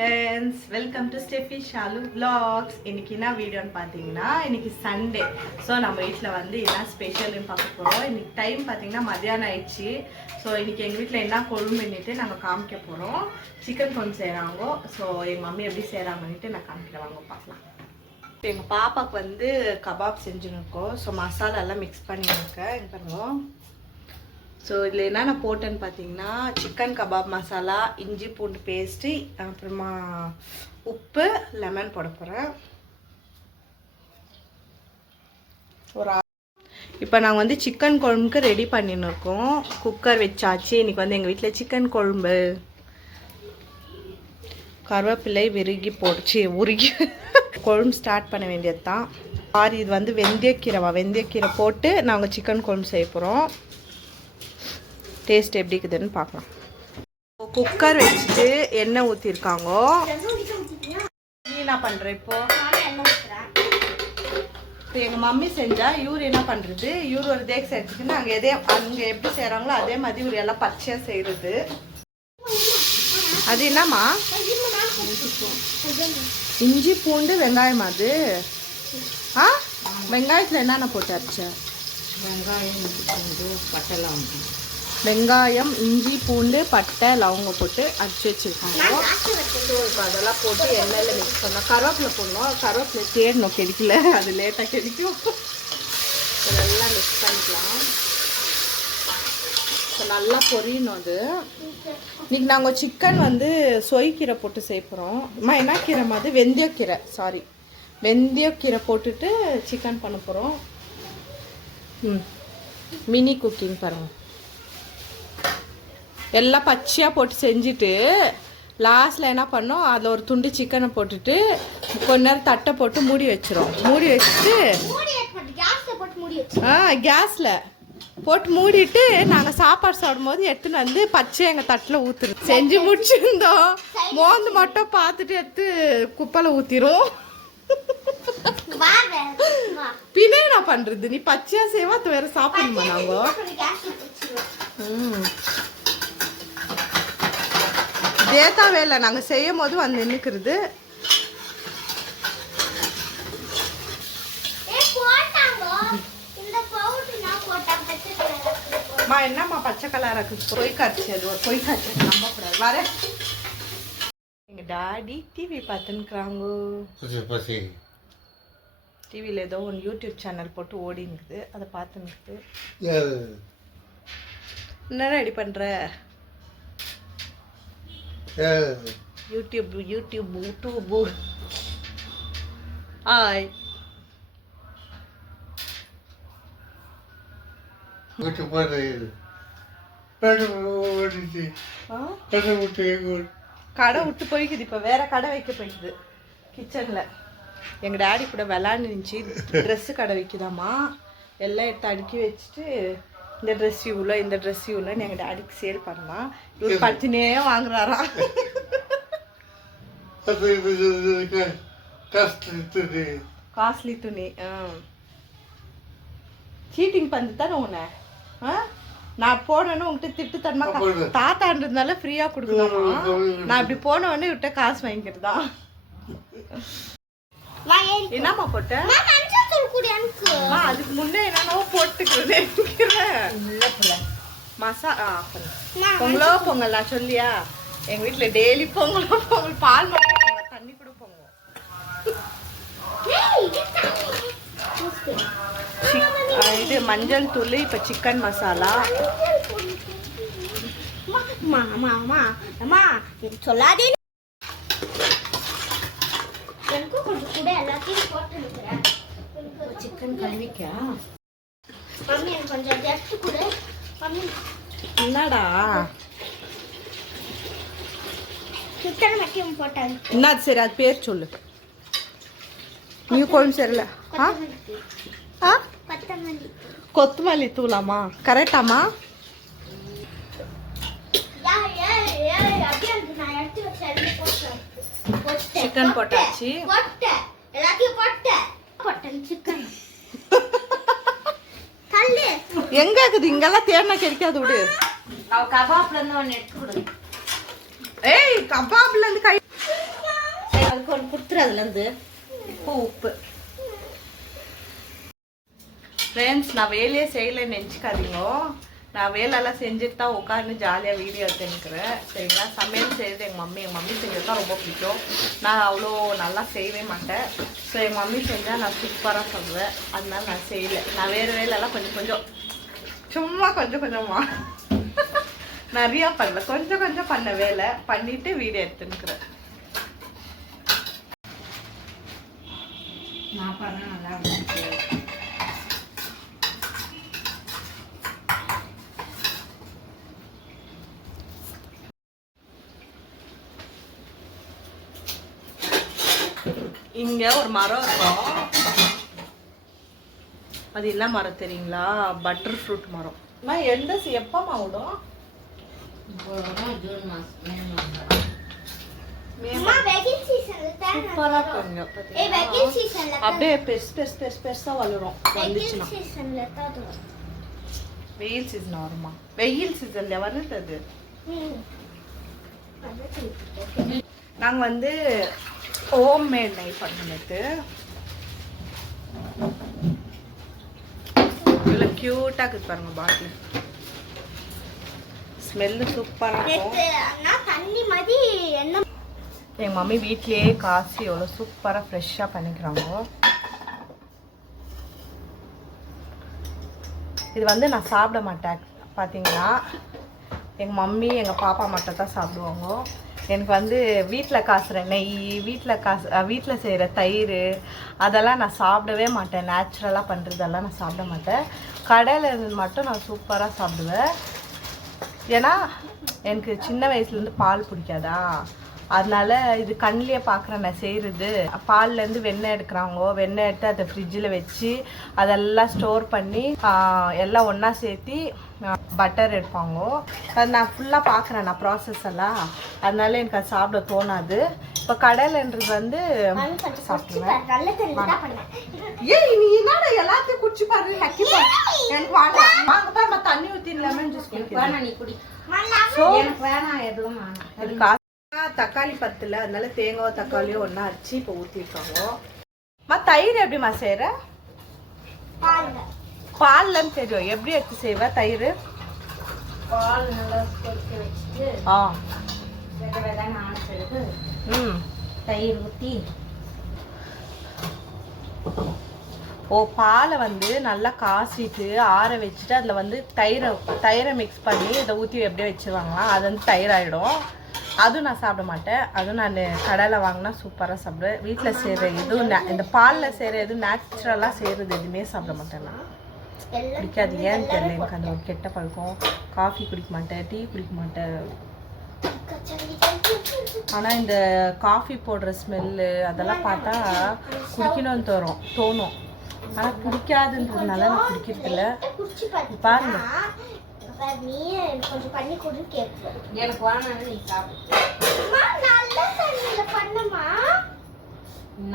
Friends, welcome to Steffi Shalu vlogs. இன்னைக்கு என்ன வீடியோன்னு பார்த்தீங்கன்னா, இன்னைக்கு சண்டே. ஸோ நம்ம வீட்டில் வந்து என்ன ஸ்பெஷல்னு பார்க்க போகிறோம். இன்னைக்கு டைம் பார்த்தீங்கன்னா மதியானம் ஆயிடுச்சு. ஸோ இன்னைக்கு எங்கள் வீட்டில் என்ன கொழும்புன்னுட்டு நாங்கள் காமிக்க போகிறோம். சிக்கன் கொண்டு செய்கிறாங்க. ஸோ எங்கள் மம்மி எப்படி செய்கிறாங்கன்னுட்டு நான் காமிக்கிறேன், வாங்க பார்க்கலாம். எங்கள் பாப்பாவுக்கு வந்து கபாப் செஞ்சுன்னு இருக்கோம். ஸோ மசாலாலாம் மிக்ஸ் பண்ணியிருக்கேன். இங்கே பாருங்க. ஸோ இதில் என்னென்ன போட்டேன்னு பார்த்தீங்கன்னா, சிக்கன் கபாப் மசாலா, இஞ்சி பூண்டு பேஸ்ட்டு, அப்புறமா உப்பு, லெமன் போட போகிறேன். இப்போ நாங்கள் வந்து சிக்கன் குழம்புக்கு ரெடி பண்ணின்னு இருக்கோம். குக்கர் வச்சாச்சு. இன்றைக்கி வந்து எங்கள் வீட்டில் சிக்கன் குழம்பு. கருவேப்பிலை விருகி போடுச்சு உருகி குழம்பு ஸ்டார்ட் பண்ண வேண்டியது தான். சாரி, இது வந்து வெந்தயக்கீரை போட்டு நாங்கள் சிக்கன் குழம்பு செய்ய போகிறோம். டேஸ்ட் எப்படி இருக்குதுன்னு பார்க்கலாம். குக்கர் வச்சுட்டு எண்ணெய் ஊற்றிருக்காங்க. நீ என்ன பண்ணுற இப்போ எங்கள் மம்மி செஞ்சா இவர் என்ன பண்ணுறது, இவர் ஒரு தேக்ஸ் எடுத்துக்கின்னு அங்கே எப்படி செய்கிறாங்களோ அதே மாதிரி இவர் எல்லாம் பச்சையாக செய்கிறது. அது என்னம்மா? இஞ்சி பூண்டு வெங்காயம். அது வெங்காயத்தில் என்னென்ன போட்டு அரைச்ச? வெங்காயம், இஞ்சி பூண்டு, பட்டை, லவங்கம் போட்டு அரைச்சி வச்சுருக்காங்க. இப்போ அதெல்லாம் போட்டு எண்ணெயில் மிக்ஸ் பண்ணோம். கருவேப்பிலை போடணும். கருவேப்பிலை தேடணும், கிடைக்கல, அது லேட்டாக கிடைக்கும். இதெல்லாம் மிக்ஸ் பண்ணிக்கலாம். இப்போ நல்லா பொரியணும். அது இன்றைக்கி நாங்கள் சிக்கன் வந்து சொய்க்கீரை போட்டு செய்ய போகிறோம். என்ன கீரை மாதிரி? வெந்தயக்கீரை போட்டுட்டு சிக்கன் பண்ண போகிறோம். மினி குக்கிங் பாருங்கள். எல்லாம் பச்சையாக போட்டு செஞ்சுட்டு லாஸ்ட்டில் என்ன பண்ணோம், அதில் ஒரு துண்டு சிக்கனை போட்டுட்டு கொஞ்ச நேரம் தட்டை போட்டு மூடி வச்சிரும். மூடி வச்சுட்டு கேஸில் போட்டு மூடிட்டு நாங்கள் சாப்பாடு சாப்பிடும் போது எடுத்துன்னு வந்து பச்சையாக எங்கள் தட்டில் ஊற்றுறோம். செஞ்சு முடிச்சிருந்தோம். மோந்து மட்டும் பார்த்துட்டு எடுத்து குப்பையில் ஊற்றிரும். பின்னே என்ன பண்ணுறது? நீ பச்சையாக செய்வா வேற சாப்பிடணுமா நாங்கள்? தேத்தாவே இல்லை, நாங்கள் செய்யும் போது வந்து நின்றுக்கிறது. என்னம்மா பச்சை கலராக பொய் காய்ச்சி? அது ஒரு பொய் காய்ச்சி நம்பக்கூடாது. வர எங்கள் டாடி டிவி பார்த்துன்னுக்குறாங்க. டிவியில் ஏதோ ஒன்று யூடியூப் சேனல் போட்டு ஓடினுக்குது, அதை பார்த்துன்னுக்குது. என்ன ரெடி பண்ணுற? யூடியூப் ஆய் கடை விட்டு போய்க்குது. இப்போ வேற கடை வைக்க போய்க்குது கிச்சனில். எங்கள் டாடி கூட விளாண்டுச்சு. ட்ரெஸ்ஸு கடை வைக்குதாம்மா. எல்லாம் எடுத்து அடுக்கி வச்சுட்டு இந்த ட்ரெஸ் இவ்வளோ, இந்த ட்ரெஸ் இவ்வளோன்னு எங்கள் டாடிக்கு சேல் பண்ணலாம். இவர் பத்தினே வாங்குறாராம். காஸ்ட்லி துணி. சீட்டிங் பண்ணி தானே உன்னை நான் போனோன்னு உங்ககிட்ட திட்டு தன்மா தாத்தான்றதுனால ஃப்ரீயாக கொடுக்கலாமா? நான் இப்படி போனோடனே விட்ட காசு வாங்கிக்கிறது தான். என்னம்மா போட்ட? அதுக்கு முன்னே என்னென்னவோ போட்டுக்கிறேன். பொங்கலோ பொங்கல் நான் சொல்லியா? எங்கள் வீட்டில் டெய்லி பொங்கலோ பொங்கல். பால் மட்டும் தண்ணி கூட பொங்கல். இது மஞ்சள் தூள். இப்போ சிக்கன் மசாலா. சொல்லாதே. சிக்கன் கழுவிக்கா? என்னடா என்ன? சரி, அது பேர் சொல்லு. நீ குழம்பு சரியில்ல. கொத்தமல்லி தூளாமா? கரெக்டாமா? சிக்கன் போட்டாச்சு. எங்க இருக்குது? இங்கெல்லாம் தேடினா கிடைக்காது. விடு. கபாப்ல இருந்து ஒன்று எடுத்து கொடு. ஏய், கபாப்ல இருந்து கை அதுலேருந்து உப்பு. ஃப்ரெண்ட்ஸ், நான் வேலையே செய்யலைன்னு நினச்சிக்காதீங்க. நான் வேலையெல்லாம் செஞ்சுட்டு தான் உட்காந்து ஜாலியாக வீடியோ எடுத்துக்கிறேன். சரிங்களா? சமையல் செய்கிறது எங்கள் மம்மி செஞ்சது தான் ரொம்ப பிடிக்கும். நான் அவ்வளோ நல்லா செய்யவே மாட்டேன். ஸோ எங்கள் மம்மி செஞ்சால் நான் சூப்பராக சொல்லுவேன். அதனால நான் செய்யலை. நான் வேறு வேலையெல்லாம் கொஞ்சம் சும்மா கொஞ்சமாக நிறையா பண்ணல, கொஞ்சம் பண்ண வேலை பண்ணிவிட்டு வீடியோ எடுத்துக்கிறேன். நான் பண்ண நல்லா இருந்துச்சு. இங்க ஒரு மரம் இருக்கும். அது என்ன மரம் தெரியுங்களா? பட்டர் ஃப்ரூட் மரம். எந்த எப்பமா விடும்? ஜூன் மாசம் அப்படியே பெருசா வளரும். வெயில் சீசன் வருமா? வெயில் சீசன்ல வருது அது. நாங்க வந்து ஹோம் மேட் நெய் பண்ணிட்டு இவ்வளோ கியூட்டா இருக்குது பாருங்க. பாட்டில் ஸ்மெல்லு சூப்பராக இருக்கும். எங்கள் மம்மி வீட்லேயே காசு எவ்வளோ சூப்பராக ஃப்ரெஷ்ஷாக பண்ணிக்கிறாங்க. இது வந்து நான் சாப்பிட மாட்டேன். பார்த்தீங்கன்னா எங்கள் மம்மி எங்கள் பாப்பா மட்டும் தான் சாப்பிடுவாங்க. எனக்கு வந்து வீட்டில் காசுற நெய், வீட்டில் செய்கிற தயிர் அதெல்லாம் நான் சாப்பிடவே மாட்டேன். நேச்சுரலாக பண்ணுறதெல்லாம் நான் சாப்பிட மாட்டேன். கடையில் இருந்து மட்டும் நான் சூப்பராக சாப்பிடுவேன். ஏன்னா எனக்கு சின்ன வயசுலேருந்து பால் பிடிக்காதா, அதனால இது கண்ணிலே பார்க்குறேன் நான் செய்கிறது. பால்லேருந்து வெண்ணெய் எடுக்கிறாங்க. வெண்ணெய் எடுத்து அதை ஃப்ரிட்ஜில் வச்சு அதெல்லாம் ஸ்டோர் பண்ணி எல்லாம் ஒன்றா சேர்த்து பட்டர் எடுப்பாங்க. அது நான் ஃபுல்லாக பார்க்குறேன் நான் ப்ராசஸ் எல்லாம். அதனால எனக்கு அது சாப்பிட தோணாது. இப்போ கடையிலன்றது வந்து சாப்பிடுவேன். ஏன் நீ என்னடா எல்லாத்தையும் குடிச்சு பாரு, நக்கி பாரு. எனக்கு வாங்க பாரு, நான் தண்ணி ஊற்றி லெமன் ஜூஸ் குடிக்கிறேன். நீ குடி. எனக்கு வேணாம், எதுவும் வேணாம். தக்காளி பத்தில், அதனால தேங்காய் தக்காளியும் ஒன்றா அரைச்சி இப்போ ஊற்றிருக்காங்க. தயிர் எப்படிமா செய்கிற? பால்லன்னு தெரியும், எப்படி எடுத்து செய்வேன் தயிர்? பால் நல்லா கொதிக்க வச்சுட்டு வெள்ளை ஆனது தயிர் ஊற்றி. பாலை வந்து நல்லா காசிட்டு ஆற வச்சுட்டு அதில் வந்து தயிரை மிக்ஸ் பண்ணி இதை ஊற்றி எப்படியே வச்சுருவாங்களாம். அது வந்து தயிர் ஆகிடும். அதுவும் நான் சாப்பிட மாட்டேன். அதுவும் நான் கடையில் வாங்கினா சூப்பராக சாப்பிடுவேன். வீட்டில் செய்கிற எதுவும் இந்த பாலில் செய்கிற எதுவும் நேச்சுரலாக செய்கிறது எதுவுமே சாப்பிட மாட்டேன். நான் பிடிக்காது, ஏன்னு தெரியல. எனக்கு அந்த ஒரு கெட்ட பழக்கம். காஃபி குடிக்க மாட்டேன், டீ குடிக்க மாட்டேன். ஆனால் இந்த காஃபி போடுற ஸ்மெல்லு அதெல்லாம் பார்த்தா குடிக்கணும்னு தோணும். ஆனால் பிடிக்காதுன்றதுனால நான் குடிக்கிறதில்ல. பாருங்க, எனக்கு வேணாம், நீ சாப்பிடு.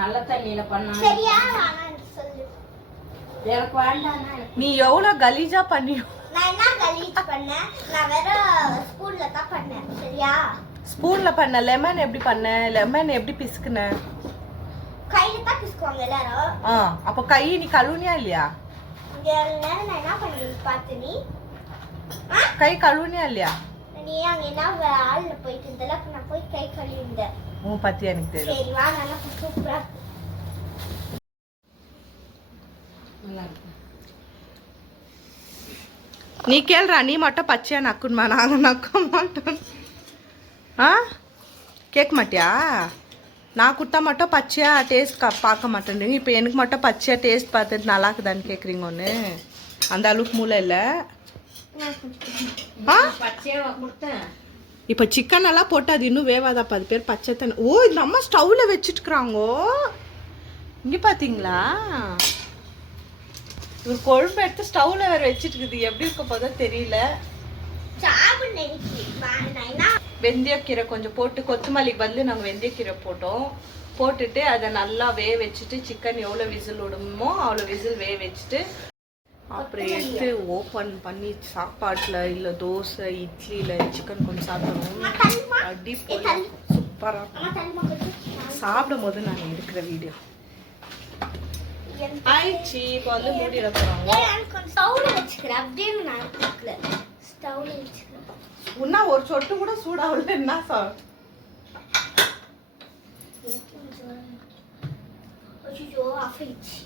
நல்ல தண்ணியில பண்ண எனக்கு வேண்டாம். நீ எவ்வளோ கலீஜா பண்ணியோ. ஸ்பூன்ல பண்ண. லெமன் எப்படி பண்ண? லெமன் எப்படி பிசுக்குன? கையில தான் பிசுக்குவாங்க எல்லாரும். அப்ப கை நீ கழுவுனியா இல்லையா? கை கழுவுனியா இல்லையா? நீ அங்க என்ன ஆள்ல போயிட்டு இருந்தல, நான் போய் கை கழுவிந்தேன். பத்தி எனக்கு தெரியும். சரி வா, நல்லா சூப்பரா நீ கேள்றா, நீ மட்டும் பச்சையா நக்குமா, நாங்க நக்க மாட்டோம். கேட்க மாட்டியா? நான் கொடுத்தா மட்டும் பச்சையா டேஸ்ட் பார்க்க மாட்டேன்றீங்க. இப்போ எனக்கு மட்டும் பச்சையா டேஸ்ட் பார்த்துட்டு நல்லா இருக்குதான்னு கேட்குறீங்க. ஒன்று அந்த அளவுக்கு மூளை இல்லை. இப்போ சிக்கன் எல்லாம் போட்டு அது இன்னும் வேவாதாப்பா, அது பேர் பச்சை தண்ணி. இந்த அம்மா ஸ்டவ்ல வச்சுட்டுக்கிறாங்கோ. இங்கே பார்த்தீங்களா? ஒரு கொழும்பு எடுத்து ஸ்டவ்ல வேற வச்சுட்டு இருக்குது. எப்படி இருக்க போதோ தெரியல. வெந்தயக்கீரை கொஞ்சம் போட்டு, கொத்தமல்லிக்கு பதில் நாங்கள் வெந்தயக்கீரை போட்டுட்டு அதை நல்லா வேக வச்சுட்டு, சிக்கன் எவ்வளோ விசில் விடுமோ அவ்வளோ விசில் வேக வச்சுட்டு அப்புறம் எடுத்து ஓப்பன் பண்ணி சாப்பாட்டில் இல்லை தோசை இட்லியில் சிக்கன் கொஞ்சம் சாப்பிடணும். அடி போய் சூப்பராக அம்மா தண்ணி கொடுத்து சாப்பிடும் போது நான் எடுக்கிற வீடியோ ஆயிடுச்சு. இப்போ வந்து மூடிட போகிறாங்க. ஸ்டவ்ல வச்சுக்கிறேன் அப்படியே நான் குக்கல ஸ்டவ்ல வச்சுக்கிறேன். இன்னும் ஒரு சொட்டு கூட சூடாகல. என்ன சார் ஐயோ ஆஃப் ஆயிடுச்சு.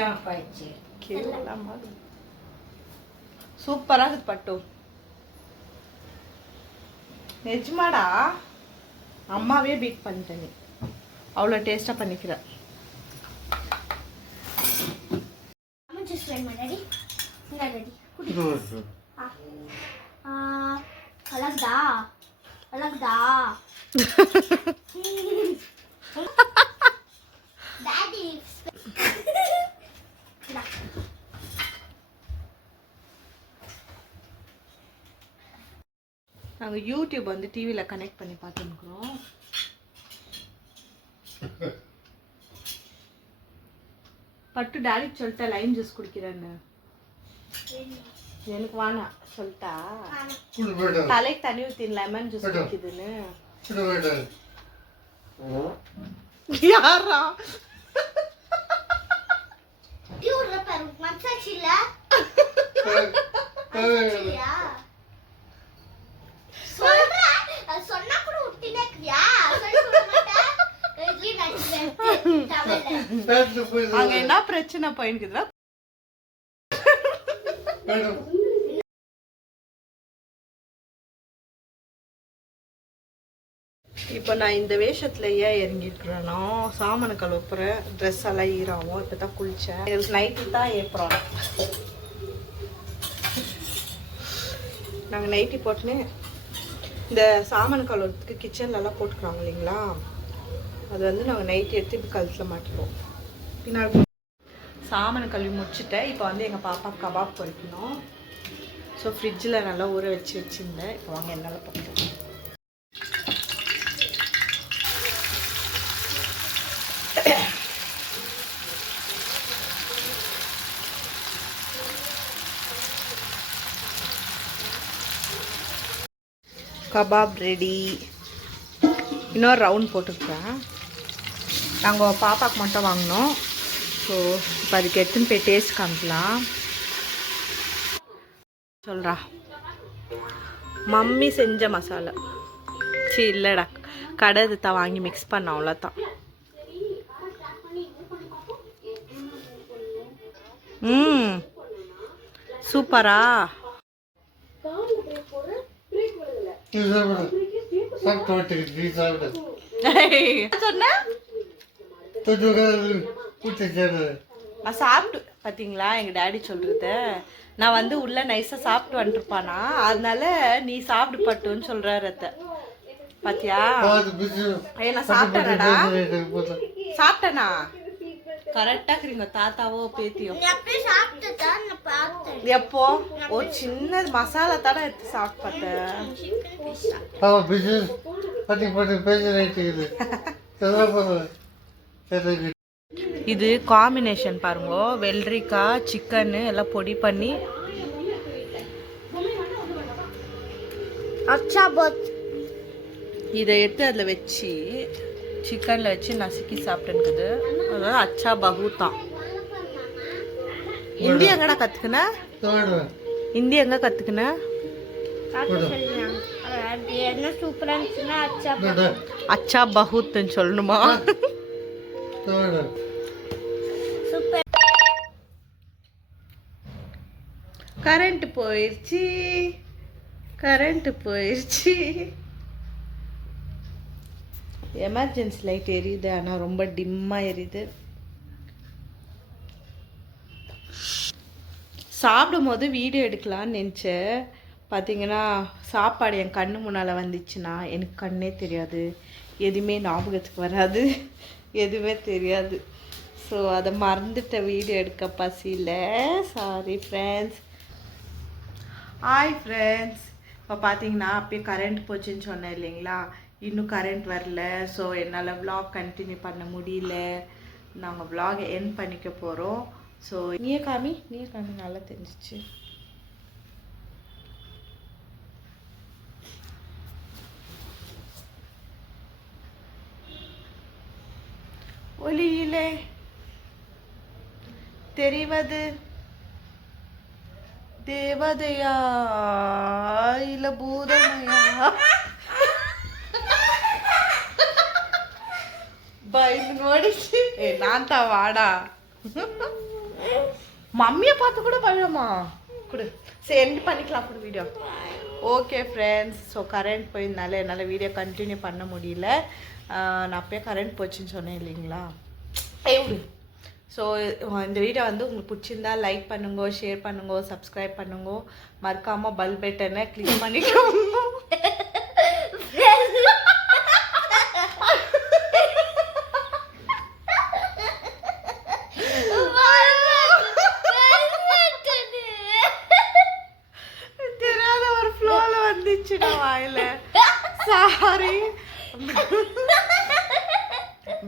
ஏன் போயிடுச்சு? சூப்பராக இருக்குது பட்டு. நிஜமாடா அம்மாவே பீட் பண்ணிட்டேன். அவ்வளோ டேஸ்ட்டாக பண்ணிக்கிறேன். அம்மா ஜூஸ் வேணுமா டாடி? இங்க டாடி குடி. அழகா அழகா டாடி நாங்கள் யூடியூப் வந்து டிவியில் கனெக்ட் பண்ணி பார்த்துருக்குறோம். பட்டு டாடிக்கு சொல்லிட்டா லைம் ஜூஸ் குடிக்கிறேன்னு. எனக்கு வேணாம் சொல்லிட்டா. தலைக்கு தண்ணி ஊற்றி லெமன் ஜூஸ் குடிக்குதுன்னு. யாரா டியூர்ல பாரு மச்சாச்சில சொல்றா சொன்னா கூட உட்டினேக்கியா சொல்ல மாட்டேன். அங்க என்ன பிரச்சனை போயிருக்குதுன்னா இப்போ நான் இந்த வேஷத்துல ஏன் இறங்கிருக்கிறேன்னா சாமான கழுவுறேன். ட்ரெஸ் எல்லாம் ஈராகும். இப்போ தான் குளித்தேன். எனக்கு நைட்டு தான் ஏப்ரல். நாங்கள் நைட்டி போட்டுன்னு இந்த சாமான கழுவுறதுக்கு கிச்சன்லலாம் போட்டுக்கிறாங்க இல்லைங்களா, அது வந்து நாங்கள் நைட்டி எடுத்து இப்போ கழுத்தில் மாட்டிடுவோம். பின்னாடி சாமான கழுவி முடிச்சுட்டேன். இப்போ வந்து எங்கள் பாப்பா கபாப் பொரிக்கணும். ஸோ ஃப்ரிட்ஜில் நல்லா ஊற வச்சுருந்தேன். இப்போ வாங்க என்னால் பண்ணுறோம். Kebab ready. இன்னொரு ரவுண்ட் போட்டுருக்கேன். நாங்கள் பாப்பாவுக்கு மட்டும் வாங்கினோம். ஸோ இப்போ அதுக்கு எடுத்துன்னு போய் டேஸ்ட் காமிக்கலாம். சொல்கிறா மம்மி செஞ்ச மசாலா. சரி இல்லைடா, கடை தான் வாங்கி மிக்ஸ் பண்ணோம், அவ்வளோதான். சூப்பரா நான் சாப்பிட்டு பார்த்தீங்களா எங்கள் டேடி சொல்கிறத. நான் வந்து உள்ள நைஸாக சாப்பிட்டு வந்துருப்பானா, அதனால நீ சாப்பிட்டு பட்டுன்னு சொல்கிறாரு அத்தை. பாத்தியா நான் சாப்பிட்டேனடா, சாப்பிட்டேனா கரெக்டாக இருக்கிறீங்க தாத்தாவோ பேத்தியோ. எப்போ ஒரு சின்ன மசாலா தானே எடுத்து சாப்பிட்டு பார்த்தேன். இது காம்பினேஷன் பாருங்க, வெள்ளரிக்காய் சிக்கன் எல்லாம் பொடி பண்ணி இதை எடுத்து அதில் வச்சு சிக்கனில் வச்சு நசுக்கி சாப்பிட்டுருக்குது. அதாவது அச்சா பகுத்தான். ஹிந்தி எங்கடா கற்றுக்குன? ஹிந்தி எங்கே கற்றுக்குன? அச்சா பகுத்துன்னு சொல்லணுமா? கரண்ட் போயிடுச்சு, கரண்ட் போயிடுச்சு. எமர்ஜென்சி லைட் எரியுது, ஆனால் ரொம்ப டிம்மாக எரியுது. சாப்பிடும் போது வீடியோ எடுக்கலான்னு நினச்சேன். பார்த்தீங்கன்னா சாப்பாடு என் கண்ணு முன்னால் வந்துச்சுன்னா எனக்கு கண்ணே தெரியாது, எதுவுமே ஞாபகத்துக்கு வராது, எதுவுமே தெரியாது. ஸோ அதை மறந்துட்ட வீடியோ எடுக்க பசியில். Sorry friends. Hi friends. இப்போ பார்த்தீங்கன்னா அப்பயே கரண்ட் போச்சுன்னு சொன்னேன் இல்லைங்களா, இன்னும் கரண்ட் வரல. ஸோ என்னால் vlog கண்டினியூ பண்ண முடியல. நாங்கள் vlog எண்ட் பண்ணிக்க போகிறோம். ஸோ நீயே காமி நல்லா தெரிஞ்சிச்சு. ஒளியிலே தெரிவது தேவதையா இல்ல பூதமையா பயந்து ஓடிச்சு. நான் தான் வாடா. மம்மியை பார்த்து கூட பயமா கொடு. சரி எண்ட் பண்ணிக்கலாம் கூட video. Okay friends, so current போயிருந்தால என்னால் வீடியோ கண்டினியூ பண்ண முடியல. நான் அப்பயே கரண்ட் போச்சுன்னு சொன்னேன் இல்லைங்களா. விடு. ஸோ இந்த வீடியோ வந்து உங்களுக்கு பிடிச்சிருந்தா லைக் பண்ணுங்க, ஷேர் பண்ணுங்க, சப்ஸ்கிரைப் பண்ணுங்க, மறக்காமல் பெல் பட்டனை கிளிக் பண்ணிக்கோங்க. தெரியாத ஒரு ஃப்ளோல வந்துச்சுடா வாயில. சாரி.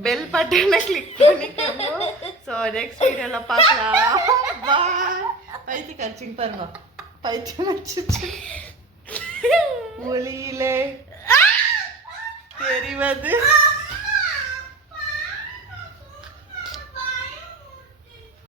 பெல் பட்டனை கிளிக் பண்ணிக்கோங்க. ஸோ நெக்ஸ்ட் வீடியோவில் பார்க்கலாம். பாய். பைத்தியம் கடிச்சிங்க பாருங்க. பைத்தியம் கடிச்சிச்சு. ஒளியிலே தெரிவது